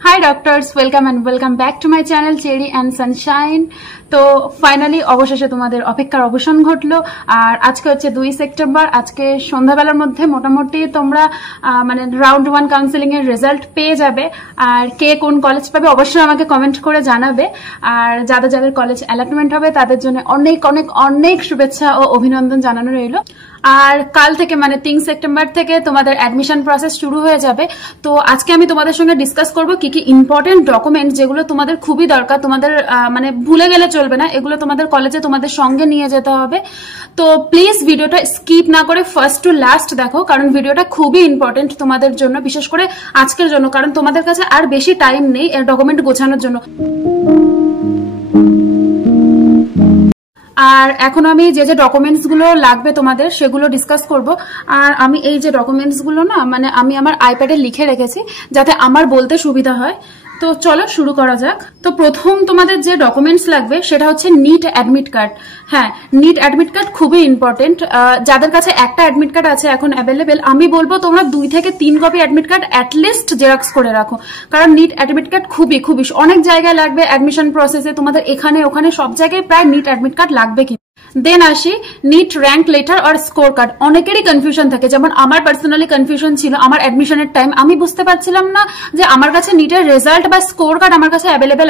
Hi doctors, welcome and welcome back to my channel Cherry and Sunshine. তো finally অবশেষে তোমাদের অপেক্ষার অবসান ঘটলো। আর আজকে হচ্ছে 2 সেপ্টেম্বর। আজকে সন্ধ্যাবেলার মধ্যে মোটামুটি তোমরা মানে রাউন্ড 1 কাউন্সেলিং এর রেজাল্ট পেয়ে যাবে। আর কে কোন কলেজ পাবে অবশ্যই আমাকে কমেন্ট করে জানাবে। আর যাদের যাদের কলেজ অ্যালটমেন্ট হবে তাদের জন্য অনেক অনেক অনেক শুভেচ্ছা ও অভিনন্দন জানানো রইল। আর কাল থেকে মানে 3 সেপ্টেম্বর থেকে তোমাদের অ্যাডমিশন প্রসেস শুরু হয়ে যাবে। তো আজকে আমি তোমাদের সঙ্গে ডিসকাস করব কি কি ইম্পর্টেন্ট ডকুমেন্ট যেগুলো তোমাদের খুবই দরকার, তোমাদের মানে ভুলে গেলে চলবে না, এগুলো তোমাদের কলেজে তোমাদের সঙ্গে নিয়ে যেতে হবে। তো প্লিজ ভিডিওটা স্কিপ না করে ফার্স্ট টু লাস্ট দেখো, কারণ ভিডিওটা খুবই ইম্পর্টেন্ট তোমাদের জন্য, বিশেষ করে আজকের জন্য, কারণ তোমাদের কাছে আর বেশি টাইম নেই ডকুমেন্ট গোছানোর জন্য। আর এখন আমি যে যে ডকুমেন্টস গুলো লাগবে তোমাদের সেগুলো ডিসকাস করব। আর আমি এই যে ডকুমেন্টস গুলো না মানে আমি আমার আইপ্যাডে লিখে রেখেছি যাতে আমার বলতে সুবিধা হয়। তো চলো শুরু করা যাক। তো প্রথম তোমাদের যে ডকুমেন্টস লাগবে সেটা হচ্ছে নিট অ্যাডমিট কার্ড। হ্যাঁ, নিট অ্যাডমিট কার্ড খুবই ইম্পর্টেন্ট। যাদের কাছে একটা অ্যাডমিট কার্ড আছে এখন অ্যাভেলেবেল, আমি বলবো তোমরা 2 থেকে 3 copy admit card at least xerox করে রাখো, কারণ নিট অ্যাডমিট কার্ড খুবই খুবই অনেক জায়গায় লাগবে অ্যাডমিশন প্রসেসে, তোমাদের এখানে ওখানে সব জায়গায় প্রায় নিট অ্যাডমিট কার্ড লাগবে। কি দেন আসি নিট র্যাঙ্ক লেটার আর স্কোর কার্ড। অনেকেরই কনফিউশন থাকে, যেমন আমার পার্সোনালি কনফিউশন ছিল আমার অ্যাডমিশনের টাইম। আমি বুঝতে পারছিলাম না যে আমার কাছে নিটের রেজাল্ট বা স্কোর কার্ড আমার কাছে অ্যাভেলেবেল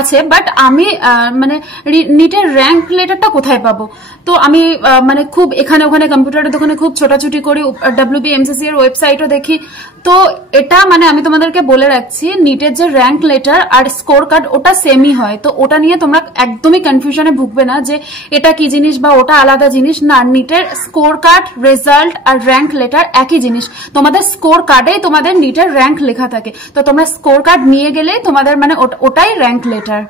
আছে, বাট আমি মানে নিটের র্যাঙ্ক লেটারটা কোথায় পাবো। তো আমি মানে খুব এখানে ওখানে কম্পিউটারের দোকানে খুব ছোটাছুটি করি, WBMCC এর ওয়েবসাইটও দেখি। তো এটা মানে আমি তোমাদেরকে বলে রাখছি, নিটের যে র্যাঙ্ক লেটার আর স্কোর কার্ড ওটা সেমই হয়। তো ওটা নিয়ে তোমরা একদমই কনফিউশনে ভুগবে না যে এটা কি জিনিস বা ওটা আলাদা জিনিস। না, নিটের স্কোর কার্ড, রেজাল্ট আর র্যাঙ্ক লেটার একই জিনিস। তোমাদের স্কোর কার্ডেই তোমাদের নিটের র্যাঙ্ক লেখা থাকে, তো তোমরা স্কোর কার্ড নিয়ে গেলেই তোমাদের মানে ওটাই র্যাঙ্ক লেটার।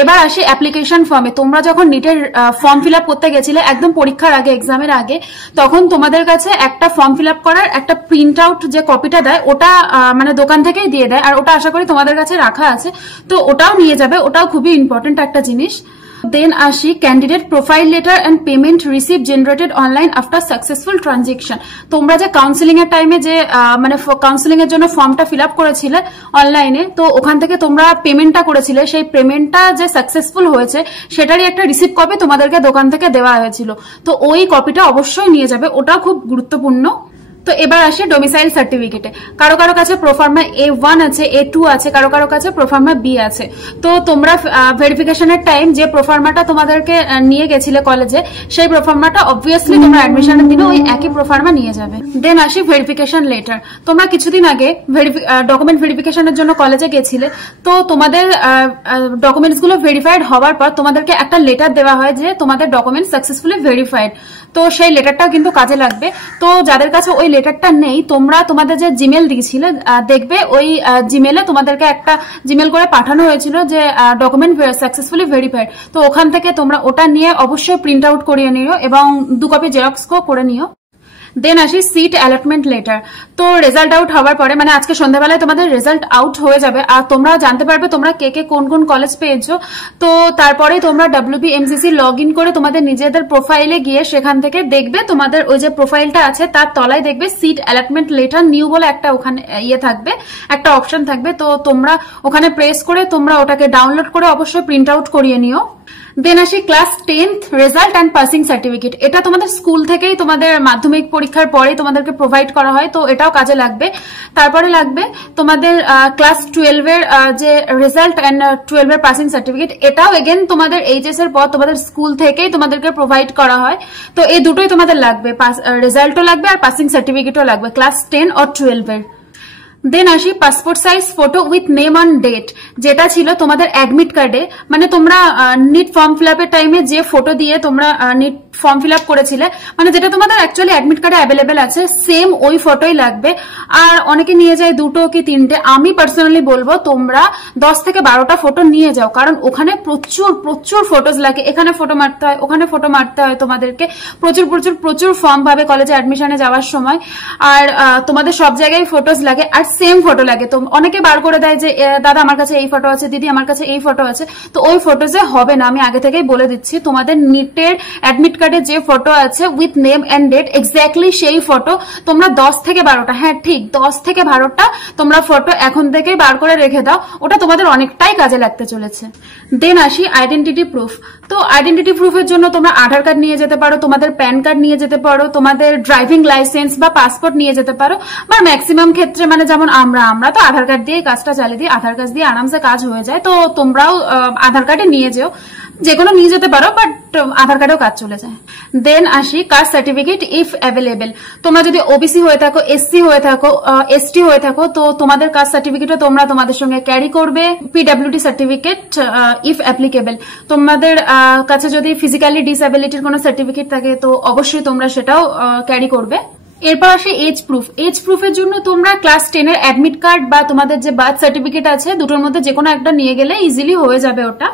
এবার আসি অ্যাপ্লিকেশন ফর্মে। তোমরা যখন নিটের ফর্ম ফিল আপ করতে গেছিলে একদম পরীক্ষার আগে, এক্সামের আগে, তখন তোমাদের কাছে একটা ফর্ম ফিল আপ করার একটা প্রিন্ট আউট যে কপিটা দেয় ওটা মানে দোকান থেকেই দিয়ে দেয়, আর ওটা আশা করি তোমাদের কাছে রাখা আছে, তো ওটাও নিয়ে যাবে, ওটাও খুবই ইম্পর্টেন্ট একটা জিনিস। দেন আসি candidate profile letter and payment receive generated online after successful transaction. তোমরা যে কাউন্সিলিং এর টাইমে যে মানে কাউন্সিলিং এর জন্য ফর্মটা ফিল আপ করেছিলে অনলাইনে, তো ওখান থেকে তোমরা পেমেন্টটা করেছিলে, সেই পেমেন্টটা যে সাকসেসফুল হয়েছে সেটারই একটা রিসিভ কপি তোমাদেরকে দোকান থেকে দেওয়া হয়েছিল, তো ওই কপিটা অবশ্যই নিয়ে যাবে, ওটা খুব গুরুত্বপূর্ণ। তো এবার আসে ডোমিসাইল সার্টিফিকেটে। কারো কারো কাছে প্রোফার্মা A1 আছে, A2 আছে, কারো কারো কাছে প্রোফার্মা B আছে। তো তোমরা ভেরিফিকেশনের টাইম যে প্রোফার্মাটা তোমাদেরকে নিয়ে গেছিলে কলেজে, সেই প্রোফার্মাটা অবভিয়াসলি তোমরা অ্যাডমিশনের দিনে ওই একই প্রোফার্মা নিয়ে যাবে। দেন আসি ভেরিফিকেশন লেটার। তোমরা কিছুদিন আগে ডকুমেন্ট ভেরিফিকেশনের জন্য কলেজে গেছিলে, তো তোমাদের ডকুমেন্টস গুলো ভেরিফাইড হওয়ার পর তোমাদেরকে একটা লেটার দেওয়া হয় যে তোমাদের ডকুমেন্ট সাকসেসফুলি ভেরিফাইড। তো সেই লেটারটাও কিন্তু কাজে লাগবে। তো যাদের কাছে ওই লেটারটা নেই, তোমরা তোমাদের যে জিমেল দিয়েছিলে দেখবে ওই জিমেলে তোমাদেরকে একটা জিমেল করে পাঠানো হয়েছিল যে ডকুমেন্ট সাকসেসফুলি ভেরিফাইড। তো ওখান থেকে তোমরা ওটা নিয়ে অবশ্যই প্রিন্ট আউট করিয়ে নিও এবং 2 কপি জেরক্স করে নিও। দেন আসি সিট অ্যালটমেন্ট লেটার। তো রেজাল্ট আউট হওয়ার পরে মানে আজকে সন্ধ্যাবেলায় তোমাদের রেজাল্ট আউট হয়ে যাবে, আর তোমরা জানতে পারবে তোমরা কে কে কোন কোন কলেজ পেয়েছো। তো তারপরে তোমরা WBMCC লগ ইন করে তোমাদের নিজেদের প্রোফাইলে গিয়ে সেখান থেকে দেখবে তোমাদের ওই যে প্রোফাইলটা আছে তার তলায় দেখবে সিট অ্যালটমেন্ট লেটার নিউ বলে একটা ওখানে থাকবে, একটা অপশন থাকবে। তো তোমরা ওখানে প্রেস করে তোমরা ওটাকে ডাউনলোড করে অবশ্যই প্রিন্ট আউট করিয়ে নিও। দেন আসি class 10th result and passing certificate. এটা তোমাদের স্কুল থেকেই তোমাদের মাধ্যমিক পরীক্ষার পরে তোমাদেরকে প্রোভাইড করা হয়, তো এটাও কাজে লাগবে। তারপরে লাগবে তোমাদের ক্লাস 12 এর যে রেজাল্ট অ্যান্ড 12 এর পাসিং সার্টিফিকেট, এটাও এগেন তোমাদের এইচএস এর পর তোমাদের স্কুল থেকেই তোমাদেরকে প্রোভাইড করা হয়। তো এই দুটোই তোমাদের লাগবে, রেজাল্টও লাগবে আর পাসিং সার্টিফিকেটও লাগবে ক্লাস 10 or 12 এর। দেন আসি passport size photo with name on date, যেটা ছিল তোমাদের অ্যাডমিট কার্ডে। মানে তোমরা নিট ফর্ম ফিল আপের টাইমে যে ফটো দিয়ে তোমরা নিট ফর্ম ফিল আপ করেছিলে, মানে যেটা তোমাদের অ্যাকচুয়ালি অ্যাডমিট কার্ডে অ্যাভেলেবেল আছে, সেম ওই ফটোই লাগবে। আর অনেকে নিয়ে যায় 2 কি 3টে। আমি পার্সোনালি বলবো তোমরা 10 থেকে 12টা ফটো নিয়ে যাও, কারণ ওখানে প্রচুর প্রচুর ফটোজ লাগে। এখানে ফটো মারতে হয়, ওখানে ফটো মারতে হয়, তোমাদেরকে প্রচুর প্রচুর প্রচুর ফর্ম পাবে কলেজে অ্যাডমিশনে যাওয়ার সময়। আর তোমাদের সব জায়গায় ফটোজ লাগে। আর সেম ফটো লাগে। তো অনেকে বার করে দেয় যে দাদা আমার কাছে এই ফটো আছে, দিদি আমার কাছে এই ফটো আছে। তো ওই ফটো যে হবে না, আমি আগে থেকেই বলে দিচ্ছি। তোমাদের নিটের অ্যাডমিট কার্ডে যে ফটো আছে with name and date exactly সেই ফটো তোমরা 10 থেকে 12টা, হ্যাঁ ঠিক 10 থেকে 12টা তোমরা ফটো এখন থেকেই বার করে রেখে দাও। ওটা তোমাদের অনেকটাই কাজে লাগতে চলেছে। দেন আসি আইডেন্টিটি প্রুফ। তো আইডেন্টিটি প্রুফের জন্য তোমরা আধার কার্ড নিয়ে যেতে পারো, তোমাদের প্যান কার্ড নিয়ে যেতে পারো, তোমাদের ড্রাইভিং লাইসেন্স বা পাসপোর্ট নিয়ে যেতে পারো। বা ম্যাক্সিমাম ক্ষেত্রে মানে যেমন আমরা তো আধার কার্ড দিয়ে কাজটা চালিয়ে দিই, আধার কার্ড দিয়ে আরামসে কাজ হয়ে যায়। তো তোমরাও আধার কার্ডে নিয়ে যেও, যে কোনো নিয়ে যেতে পারো, বাট আধার কার্ডেও কাজ চলে যায়। দেন আসি কাস্ট সার্টিফিকেট ইফ অ্যাভেলেবেল। তোমরা যদি ওবিসি হয়ে থাকো, এসসি হয়ে থাকো, এসটি হয়ে থাকো, তো তোমাদের কাস্ট সার্টিফিকেটও তোমরা তোমাদের সঙ্গে ক্যারি করবে। PWD certificate if applicable. তোমাদের কাছে যদি ফিজিক্যালি ডিসএবিলিটির কোনো সার্টিফিকেট থাকে তো অবশ্যই তোমরা সেটাও ক্যারি করবে। এরপর আসে এজ প্রুফ। এজ প্রুফের জন্য তোমরা ক্লাস 10 এর অ্যাডমিট কার্ড বা তোমাদের যে বার্থ সার্টিফিকেট আছে দুটোর মধ্যে যে কোনো একটা নিয়ে গেলে ইজিলি হয়ে যাবে ওটা।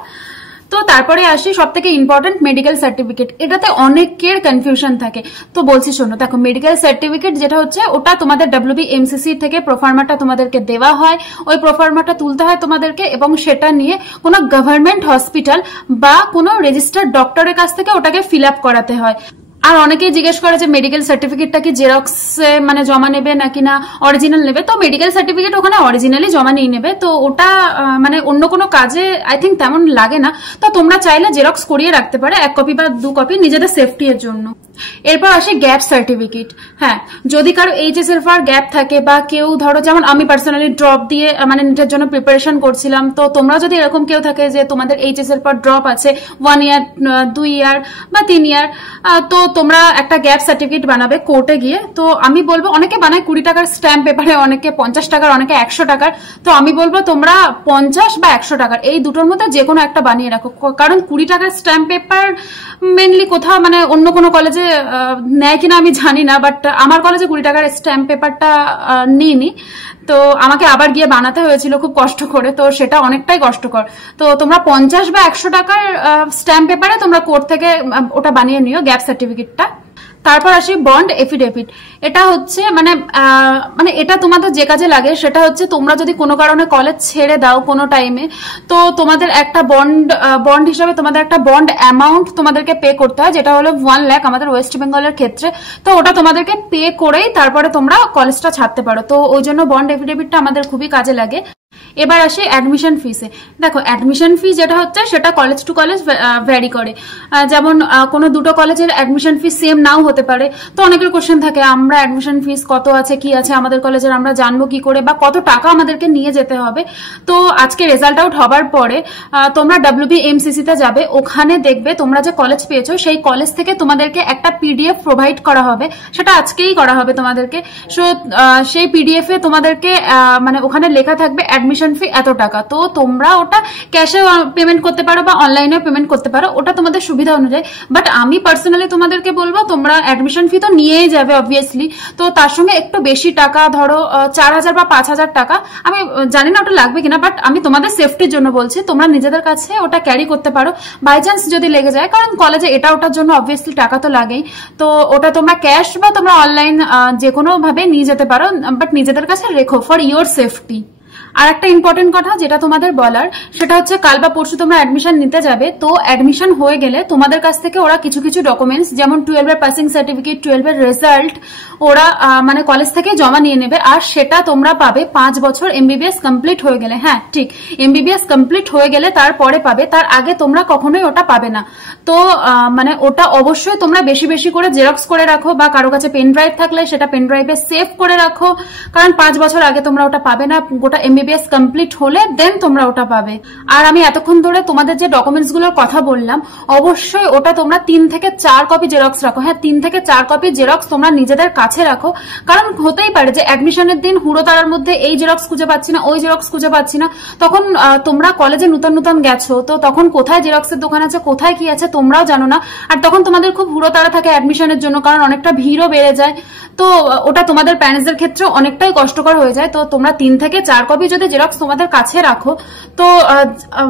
তো তারপরে আসি সব থেকে ইম্পর্টেন্ট মেডিকেল সার্টিফিকেট। এটাতে অনেকের কনফিউশন থাকে, তো বলছি শোনো। দেখো মেডিকেল সার্টিফিকেট যেটা হচ্ছে ওটা তোমাদের WBMCC থেকে প্রোফার্মাটা তোমাদেরকে দেওয়া হয়, ওই প্রোফার্মাটা তুলতে হয় তোমাদেরকে, এবং সেটা নিয়ে কোনো গভর্নমেন্ট হসপিটাল বা কোনো রেজিস্টার্ড ডক্টরের কাছ থেকে ওটাকে ফিল আপ করাতে হয়। আর অনেকেই জিজ্ঞেস করে যে মেডিকেল সার্টিফিকেটটা কি জেরক্স মানে জমা নেবে নাকি না অরিজিনাল নেবে। তো মেডিকেল সার্টিফিকেট ওখানে অরিজিনালি জমা নিয়ে নেবে, তো ওটা মানে অন্য কোনো কাজে আই থিঙ্ক তেমন লাগে না। তো তোমরা চাইলে জেরক্স করিয়ে রাখতে পারো 1 কপি বা 2 কপি নিজেদের সেফটি এর জন্য। এরপর আসে গ্যাপ সার্টিফিকেট। হ্যাঁ, যদি কারো HSL এর গ্যাপ থাকে বা কেউ ধরো যেমন আমি পার্সোনালি ড্রপ দিয়ে মানে নিটের জন্য প্রিপারেশন করছিলাম, তো তোমরা যদি এরকম কেউ থাকে যে তোমাদের HSL পর ড্রপ আছে 1 ইয়ার, 2 ইয়ার বা 3 ইয়ার, তো তোমরা একটা গ্যাপ সার্টিফিকেট বানাবে কোর্টে গিয়ে। তো আমি বলবো অনেকে বানায় 20 টাকার স্ট্যাম্প পেপারে, অনেকে 50 টাকার, অনেকে 100 টাকার। তো আমি বলবো তোমরা 50 বা 100 টাকার এই দুটোর মধ্যে যে কোনো একটা বানিয়ে রাখো। কারণ 20 টাকার স্ট্যাম্প পেপার মেনলি কোথাও মানে অন্য কোনো কলেজে নেয় কিনা আমি জানি না, বাট আমার কলেজে 20 টাকার স্ট্যাম্প পেপারটা নিইনি। তো আমাকে আবার গিয়ে বানাতে হয়েছিল খুব কষ্ট করে, তো সেটা অনেকটাই কষ্টকর। তো তোমরা 50 বা 100 টাকার স্ট্যাম্প পেপারে তোমরা কোর্ট থেকে ওটা বানিয়ে নিও গ্যাপ সার্টিফিকেটটা। তারপর আসি বন্ড এফিডেভিট। এটা হচ্ছে মানে এটা তোমাদের যে কাজে লাগে সেটা হচ্ছে তোমরা যদি কোনো কারণে কলেজ ছেড়ে দাও কোনো টাইমে, তো তোমাদের একটা বন্ড হিসাবে তোমাদের একটা বন্ড অ্যামাউন্ট তোমাদেরকে পে করতে হয়, যেটা হলো 1 লাখ আমাদের ওয়েস্ট বেঙ্গলের ক্ষেত্রে। তো ওটা তোমাদেরকে পে করেই তারপরে তোমরা কলেজটা ছাড়তে পারো। তো ওই জন্য বন্ড এফিডেভিটটা আমাদের খুবই কাজে লাগে। এবার আসি অ্যাডমিশন ফিসে। দেখো অ্যাডমিশন ফি যেটা হচ্ছে সেটা কলেজ টু কলেজ ভ্যারি করে। যেমন কোনো দুটো কলেজের অ্যাডমিশন ফিস সেম নাও হতে পারে। তো অনেকের কোশ্চেন থাকে আমরা অ্যাডমিশন ফিস কত আছে কি আছে আমাদের কলেজের আমরা জানবো কি করে, বা কত টাকা আমাদেরকে নিয়ে যেতে হবে। তো আজকে রেজাল্ট আউট হবার পরে তোমরা WBMCC তে যাবে, ওখানে দেখবে তোমরা যে কলেজ পেয়েছো সেই কলেজ থেকে তোমাদেরকে একটা PDF প্রোভাইড করা হবে, সেটা আজকেই করা হবে তোমাদেরকে। সো সেই PDF এ তোমাদেরকে মানে ওখানে লেখা থাকবে অ্যাডমিশন ফি এত টাকা। তো তোমরা ওটা ক্যাশে পেমেন্ট করতে পারো বা অনলাইনে পেমেন্ট করতে পারো, ওটা তোমাদের সুবিধা অনুযায়ী। বাট আমি পার্সোনালি তোমাদেরকে বলবো তোমরা অ্যাডমিশন ফি তো নিয়েই যাবে অবভিয়াসলি, তো তার সঙ্গে একটু বেশি টাকা ধরো 4000 বা 5000 টাকা, আমি জানি না ওটা লাগবে কিনা, বাট আমি তোমাদের সেফটির জন্য বলছি তোমরা নিজেদের কাছে ওটা ক্যারি করতে পারো বাই চান্স যদি লেগে যায়। কারণ কলেজে এটা ওটার জন্য অবভিয়াসলি টাকা তো লাগেই। তো ওটা তোমরা ক্যাশ বা তোমরা অনলাইন যে কোনো ভাবে নিয়ে যেতে পারো, বাট নিজেদের কাছে রেখো ফর ইয়োর সেফটি। আর একটা ইম্পর্টেন্ট কথা যেটা তোমাদের বলার সেটা হচ্ছে কাল বা পরশু তোমরা অ্যাডমিশন নিতে যাবে, তো অ্যাডমিশন হয়ে গেলে তোমাদের কাছ থেকে ওরা কিছু কিছু ডকুমেন্টস যেমন 12 এর পাসিং সার্টিফিকেট, 12 এর রেজাল্ট ওরা মানে কলেজ থেকে জমা নিয়ে নেবে, আর সেটা তোমরা পাবে 5 বছর MBBS কমপ্লিট হয়ে গেলে। হ্যাঁ ঠিক, MBBS কমপ্লিট হয়ে গেলে তারপরে পাবে, তার আগে তোমরা কখনোই ওটা পাবে না। তো মানে ওটা অবশ্যই তোমরা বেশি বেশি করে জেরক্স করে রাখো, বা কারো কাছে পেন ড্রাইভ থাকলে সেটা পেন ড্রাইভে সেভ করে রাখো, কারণ 5 বছর আগে তোমরা ওটা পাবে না, গোটা MBBS কমপ্লিট হলে দেন তোমরা ওটা পাবে। আর আমি এতক্ষণ ধরে তোমাদের যে ডকুমেন্টস গুলোর কথা বললাম অবশ্যই ওটা তোমরা 3 থেকে 4 কপি জেরক্স রাখো। হ্যাঁ 3 থেকে 4 কপি জেরক্স তোমরা নিজেদের কাছে রাখো, কারণ হতেই পারে যে অ্যাডমিশনের দিন হুড়োতাড়ার মধ্যে এই জেরক্স খুঁজে পাচ্ছি না, ওই জেরক্স খুঁজে পাচ্ছি না, তখন তোমরা কলেজে নতুন নতুন গেছো, তো তখন কোথায় জেরক্সের দোকান আছে কোথায় কি আছে তোমরাও জানো না, আর তখন তোমাদের খুব হুড়োতাড়া থাকে অ্যাডমিশনের জন্য, কারণ অনেকটা ভিড়ও বেড়ে যায়। তো ওটা তোমাদের প্যারেন্টসদের ক্ষেত্রে অনেকটাই কষ্টকর হয়ে যায়। তো তোমরা 3 থেকে 4 কপি যদি জেরক্স তোমাদের কাছে রাখো তো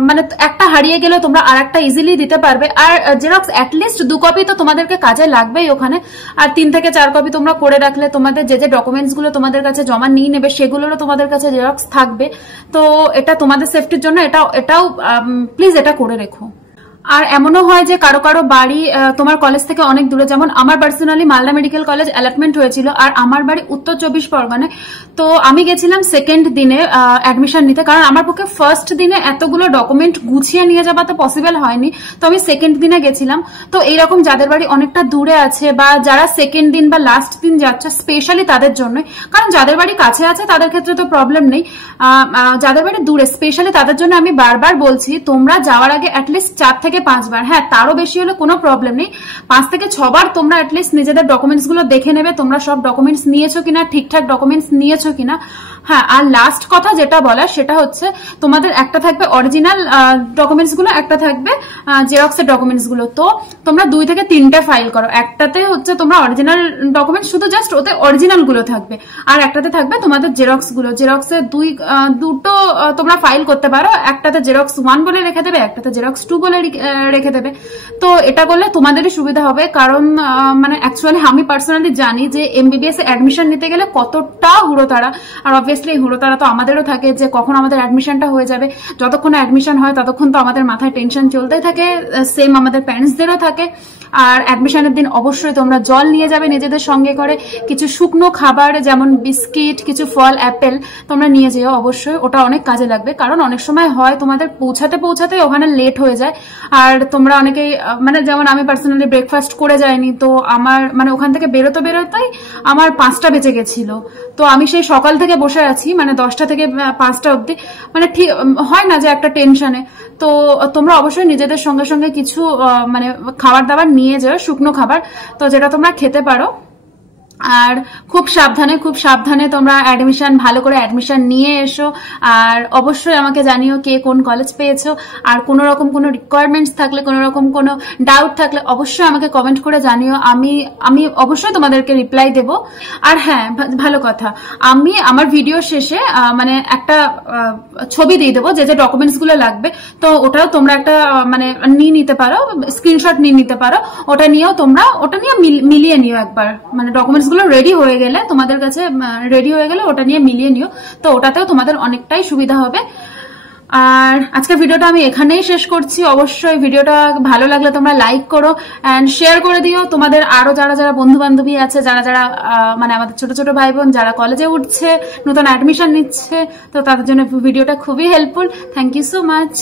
মানে একটা হারিয়ে গেলে তোমরা আর একটা ইজিলি দিতে পারবে। আর জেরক্স অ্যাটলিস্ট 2 কপি তো তোমাদেরকে কাজে লাগবেই ওখানে, আর 3 থেকে 4 কপি তোমরা করে রাখলে তোমাদের যে যে ডকুমেন্টস গুলো তোমাদের কাছে জমা নিয়ে নেবে সেগুলোরও তোমাদের কাছে জেরক্স থাকবে। তো এটা তোমাদের সেফটির জন্য এটাও প্লিজ এটা করে রেখো। আর এমনও হয় যে কারো কারো বাড়ি তোমার কলেজ থেকে অনেক দূরে, যেমন আমার personally Malda medical college allotment হয়েছিল আর আমার বাড়ি উত্তর 24 পরগনায়। তো আমি গেছিলাম সেকেন্ড দিনে অ্যাডমিশন নিতে, কারণ আমার পক্ষে ফার্স্ট দিনে এতগুলো ডকুমেন্ট গুছিয়ে নিয়ে যাওয়া তো পসিবল হয়নি, তো আমি সেকেন্ড দিনে গেছিলাম। তো এইরকম যাদের বাড়ি অনেকটা দূরে আছে বা যারা সেকেন্ড দিন বা লাস্ট দিন যাচ্ছে স্পেশালি তাদের জন্য, কারণ যাদের বাড়ি কাছে আছে তাদের ক্ষেত্রে তো প্রবলেম নেই, যাদের বাড়ি দূরে স্পেশালি তাদের জন্য আমি বারবার বলছি তোমরা যাওয়ার আগে অ্যাটলিস্ট 4 থেকে 5 বার, হ্যাঁ তারও বেশি হলে কোনো প্রবলেম নেই, 5 থেকে 6 বার তোমরা অ্যাটলিস্ট নিজেদের ডকুমেন্টস গুলো দেখে নেবে তোমরা সব ডকুমেন্টস নিয়েছো কিনা, ঠিকঠাক ডকুমেন্টস নিয়েছো কিনা। হ্যাঁ, আর লাস্ট কথা যেটা বলার সেটা হচ্ছে তোমাদের একটা থাকবে অরিজিনাল ডকুমেন্টস গুলো, একটা থাকবে জেরক্সের ডকুমেন্টস গুলো। তো তোমরা 2 থেকে 3টে ফাইল করো, একটাতে হচ্ছে তোমরা অরিজিনাল ডকুমেন্টস শুধু জাস্ট ওতে অরিজিনাল গুলো থাকবে, আর একটাতে থাকবে তোমাদের জেরক্স গুলো। জেরক্সের দুটো তোমরা ফাইল করতে পারো, একটাতে জেরক্স 1 বলে রেখে দেবে, একটাতে জেরক্স 2 বলে রেখে দেবে। তো এটা করলে তোমাদেরই সুবিধা হবে, কারণ মানে অ্যাকচুয়ালি আমি পার্সোনালি জানি যে এমবিবিএস এ অ্যাডমিশন নিতে গেলে কতটা হুড়োতাড়া, আর অবভিয়াসলি হুড়োতাড়া তো আমাদেরও থাকে যে কখন আমাদের অ্যাডমিশনটা হয়ে যাবে। যতক্ষণ অ্যাডমিশন হয় ততক্ষণ তো আমাদের মাথায় টেনশন চলতেই থাকে, সেম আমাদের প্যারেন্টসদেরও থাকে। আর অ্যাডমিশনের দিন অবশ্যই তোমরা জল নিয়ে যাবে নিজেদের সঙ্গে করে, কিছু শুকনো খাবার যেমন বিস্কিট, কিছু ফল, অ্যাপেল তোমরা নিয়ে যেও অবশ্যই, ওটা অনেক কাজে লাগবে। কারণ অনেক সময় হয় তোমাদের পৌঁছাতে ওখানে লেট হয়ে যায়, আর তোমরা অনেকেই মানে যেমন আমি পার্সোনালি ব্রেকফাস্ট করে যাইনি, তো আমার মানে ওখান থেকে বেরোতেই আমার 5টা বেজে গেছিল। তো আমি সেই সকাল থেকে বসে আছি, মানে 10টা থেকে 5টা অব্দি, মানে ঠিক হয় না যে একটা টেনশনে। তো তোমরা অবশ্যই নিজেদের সঙ্গে সঙ্গে কিছু মানে খাবার দাবার নিয়ে যাও, শুকনো খাবার, তো যেটা তোমরা খেতে পারো। আর খুব সাবধানে তোমরা ভালো করে অ্যাডমিশন নিয়ে এসো। আর অবশ্যই আমাকে জানিও কে কোন কলেজ পেয়েছো, আর কোনো রকম কোনো রিকোয়ারমেন্টস থাকলে, কোনো রকম কোনো ডাউট থাকলে অবশ্যই আমাকে কমেন্ট করে জানিও, আমি অবশ্যই তোমাদেরকে রিপ্লাই দেব। আর হ্যাঁ, ভালো কথা, আমি আমার ভিডিও শেষে মানে একটা ছবি দিয়ে দেবো যে যে ডকুমেন্টস গুলো লাগবে, তো ওটাও তোমরা একটা মানে নিয়ে নিতে পারো, স্ক্রিনশট নিয়ে নিতে পারো, ওটা নিয়ে মিলিয়ে নিও একবার, মানে ডকুমেন্টস গুলো রেডি হয়ে গেলে তোমাদের কাছে ওটা নিয়ে মিলিয়ে নিও, তো ওটাতেও তোমাদের অনেকটাই সুবিধা হবে। আর আজকের ভিডিওটা আমি এখানেই শেষ করছি। অবশ্যই ভিডিওটা ভালো লাগলে তোমরা লাইক করো এন্ড শেয়ার করে দিও তোমাদের আরো যারা বন্ধু বান্ধবী আছে, যারা মানে আমাদের ছোট ছোট ভাই বোন যারা কলেজে উঠছে, নতুন অ্যাডমিশন নিচ্ছে, তো তাদের জন্য ভিডিওটা খুবই helpful. Thank you so much.